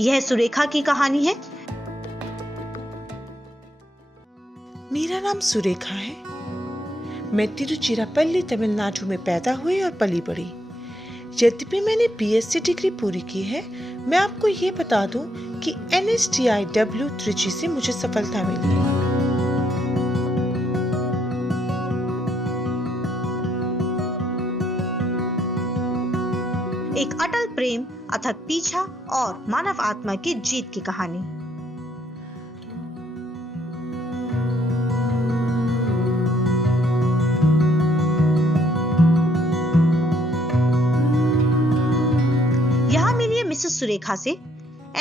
यह सुरेखा की कहानी है। मेरा नाम सुरेखा है। मैं तिरुचिरापल्ली तमिलनाडु में पैदा हुई और पली बड़ी। यद्यपि मैंने बीएससी डिग्री पूरी की है, मैं आपको ये बता दूं कि NSTIW त्रिची से मुझे सफलता मिली है। एक अटल प्रेम, अथक पीछा और मानव आत्मा की जीत की कहानी। यहाँ मिलिए मिसेस सुरेखा से,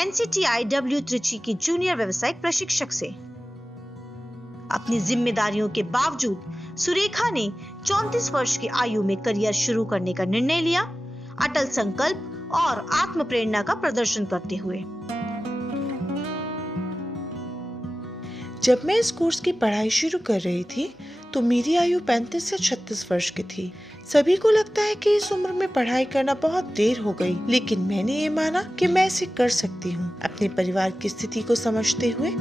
NCTIW त्रिची की जूनियर व्यावसायिक प्रशिक्षक से। अपनी जिम्मेदारियों के बावजूद सुरेखा ने 34 वर्ष की आयु में करियर शुरू करने का निर्णय लिया, अटल संकल्प और आत्म प्रेरणा का प्रदर्शन करते हुए। जब मैं इस कोर्स की पढ़ाई शुरू कर रही थी तो मेरी आयु 35 से 36 वर्ष की थी। सभी को लगता है कि इस उम्र में पढ़ाई करना बहुत देर हो गई, लेकिन मैंने ये माना कि मैं इसे कर सकती हूँ, अपने परिवार की स्थिति को समझते हुए।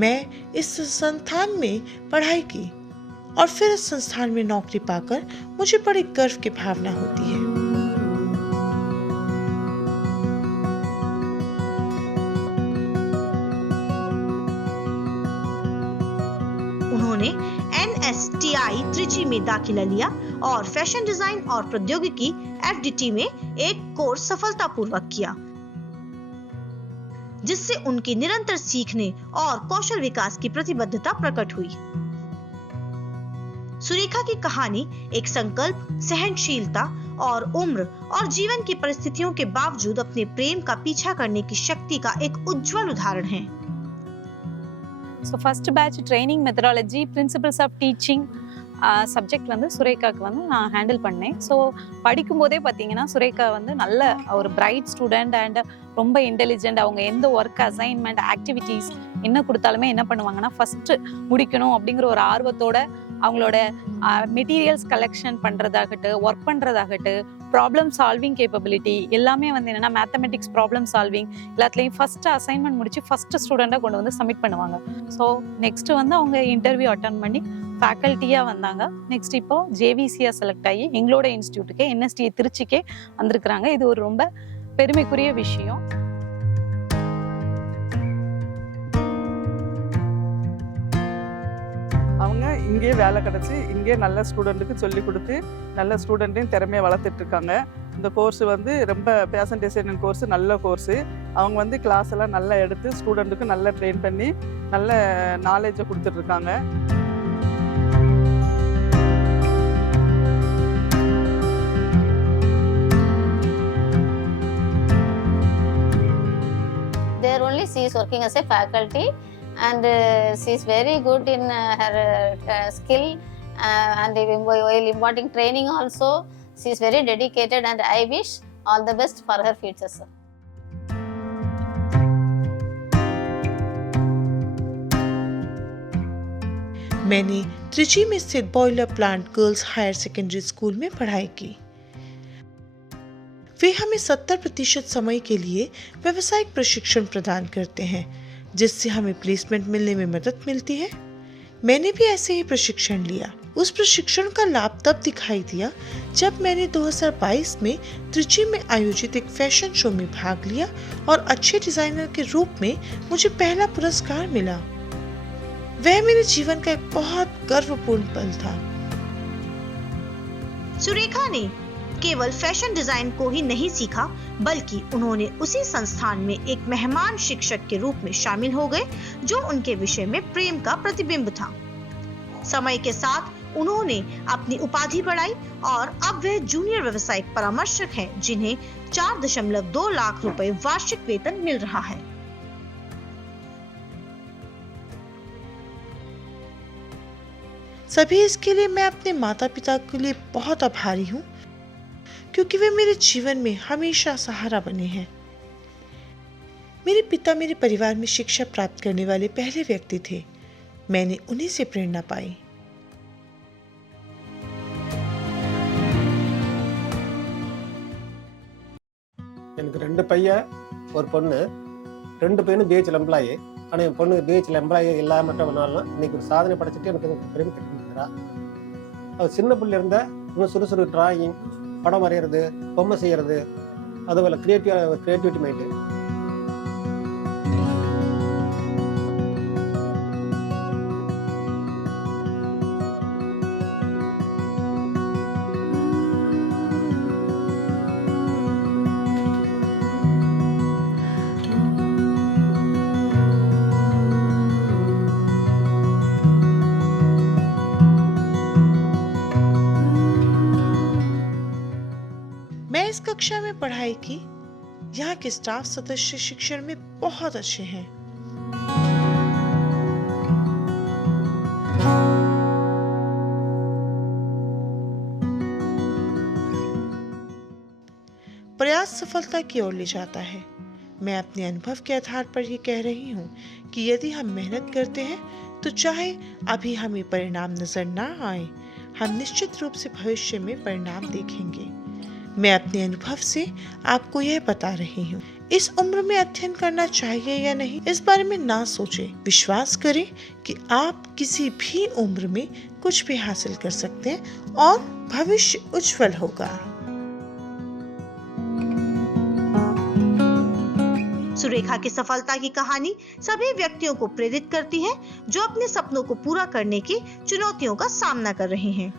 मैं इस संस्थान में पढ़ाई की और फिर इस संस्थान में नौकरी पाकर मुझे बड़ी गर्व की भावना होती है। उन्होंने NSTI त्रिची में दाखिला लिया और फैशन डिजाइन और प्रौद्योगिकी FDT में एक कोर्स सफलतापूर्वक किया, जिससे उनकी निरंतर सीखने और कौशल विकास की प्रतिबद्धता प्रकट हुई। सुरेखा की कहानी एक संकल्प, सहनशीलता और उम्र और जीवन की परिस्थितियों के बावजूद अपने प्रेम का पीछा करने की शक्ति का एक उज्जवल उदाहरण है। So first batch training methodology, principles of teaching subject வந்து சுரேகாவுக்கு வந்து நான் ஹேண்டில் பண்ணேன். ஸோ படிக்கும்போதே பார்த்தீங்கன்னா சுரேகா வந்து நல்ல ஒரு பிரைட் ஸ்டூடெண்ட் அண்ட் ரொம்ப இன்டெலிஜென்ட். அவங்க எந்த ஒர்க், அசைன்மெண்ட், ஆக்டிவிட்டீஸ் என்ன கொடுத்தாலுமே என்ன பண்ணுவாங்கன்னா ஃபஸ்ட்டு முடிக்கணும் அப்படிங்கிற ஒரு ஆர்வத்தோட அவங்களோட மெட்டீரியல்ஸ் கலெக்ஷன் பண்ணுறதாகட்டும், ஒர்க் பண்ணுறதாகட்டும், ப்ராப்ளம் சால்விங் கேப்பபிலிட்டி எல்லாமே வந்து என்னென்னா மேத்தமெட்டிக்ஸ் ப்ராப்ளம் சால்விங் எல்லாத்துலேயும் ஃபஸ்ட்டு அசைன்மெண்ட் முடிச்சு ஃபஸ்ட்டு ஸ்டூடெண்ட்டாக கொண்டு வந்து சப்மிட் பண்ணுவாங்க. ஸோ நெக்ஸ்ட்டு வந்து அவங்க இன்டர்வியூ அட்டன் பண்ணி ஃபேக்கல்ட்டியாக வந்தாங்க. நெக்ஸ்ட் இப்போ JVCயாக செலக்ட் ஆகி எங்களோட இன்ஸ்டியூட்டுக்கே NSTA திருச்சிக்கே வந்திருக்கிறாங்க. இது ஒரு ரொம்ப பெருமைக்குரிய விஷயம். அவங்க இங்கே வேலை கிடச்சி இங்கே நல்ல ஸ்டூடெண்ட்டுக்கு சொல்லி கொடுத்து நல்ல ஸ்டூடெண்ட்டையும் திறமையை வளர்த்துட்டு இருக்காங்க. இந்த கோர்ஸ் வந்து ரொம்ப ஃபேஷன் டிசைனிங் கோர்ஸ், நல்ல கோர்ஸு. அவங்க வந்து கிளாஸ் எல்லாம் நல்லா எடுத்து ஸ்டூடெண்ட்டுக்கு நல்லா ட்ரெயின் பண்ணி நல்ல நாலேஜை கொடுத்துட்ருக்காங்க. There only she is working as a faculty and she is very good in her skill and while imparting training also she is very dedicated and I wish all the best for her future, sir. मैंने त्रिची में स्थित boiler plant girls higher secondary school में पढ़ाई की। वे हमें 70% समय के लिए व्यावसायिक प्रशिक्षण प्रदान करते हैं, जिससे हमें प्लेसमेंट मिलने में मदद मिलती है। मैंने भी ऐसे ही प्रशिक्षण लिया। उस प्रशिक्षण का लाभ तब दिखाई दिया जब मैंने 2022 में त्रिची में आयोजित एक फैशन शो में भाग लिया और अच्छे डिजाइनर के रूप में मुझे पहला पुरस्कार मिला। वह मेरे जीवन का एक बहुत गर्वपूर्ण पल था। सुरेखा ने केवल फैशन डिजाइन को ही नहीं सीखा, बल्कि उन्होंने उसी संस्थान में एक मेहमान शिक्षक के रूप में शामिल हो गए, जो उनके विषय में प्रेम का प्रतिबिंब था। समय के साथ उन्होंने अपनी उपाधि बढ़ाई और अब वह जूनियर व्यावसायिक परामर्शक हैं, जिन्हें 4.2 लाख रुपए वार्षिक वेतन मिल रहा है। सभी इसके लिए मैं अपने माता पिता के लिए बहुत आभारी हूँ, क्योंकि वे मेरे जीवन में हमेशा सहारा बने हैं। मेरे पिता मेरे परिवार में शिक्षा प्राप्त करने वाले पहले व्यक्ति थे। मैंने उन्हीं से प्रेरणा पाई। எனக்கு 2 பையன் ஒரு பொண்ணு. 2 பேரும் பிஹெச்எல் எம்ப்ளாயி. ஆனால் என் பொண்ணு பிஹெச்எல் எம்ப்ளாயி இல்லாமட்டும் பண்ணாலும் இன்னைக்கு ஒரு சாதனை படைச்சிட்டு எனக்கு பெருமை தெரிஞ்சுக்கிறா. அவள் சின்ன பிள்ளை இருந்த இன்னும் சுறுசுறு டிராயிங், படம் வரைகிறது, பொம்மை செய்கிறது, அதுபோல் கிரியேட்டிவிட்டி மைண்டு. मैं इस कक्षा में पढ़ाई की। यहाँ के स्टाफ सदस्य शिक्षण में बहुत अच्छे हैं। प्रयास सफलता की ओर ले जाता है। मैं अपने अनुभव के आधार पर ये कह रही हूँ कि यदि हम मेहनत करते हैं तो चाहे अभी हमें परिणाम नजर ना आए, हम निश्चित रूप से भविष्य में परिणाम देखेंगे। मैं अपने अनुभव से आपको यह बता रही हूँ। इस उम्र में अध्ययन करना चाहिए या नहीं, इस बारे में ना सोचें। विश्वास करें कि आप किसी भी उम्र में कुछ भी हासिल कर सकते हैं और भविष्य उज्जवल होगा। सुरेखा की सफलता की कहानी सभी व्यक्तियों को प्रेरित करती है जो अपने सपनों को पूरा करने की चुनौतियों का सामना कर रहे हैं।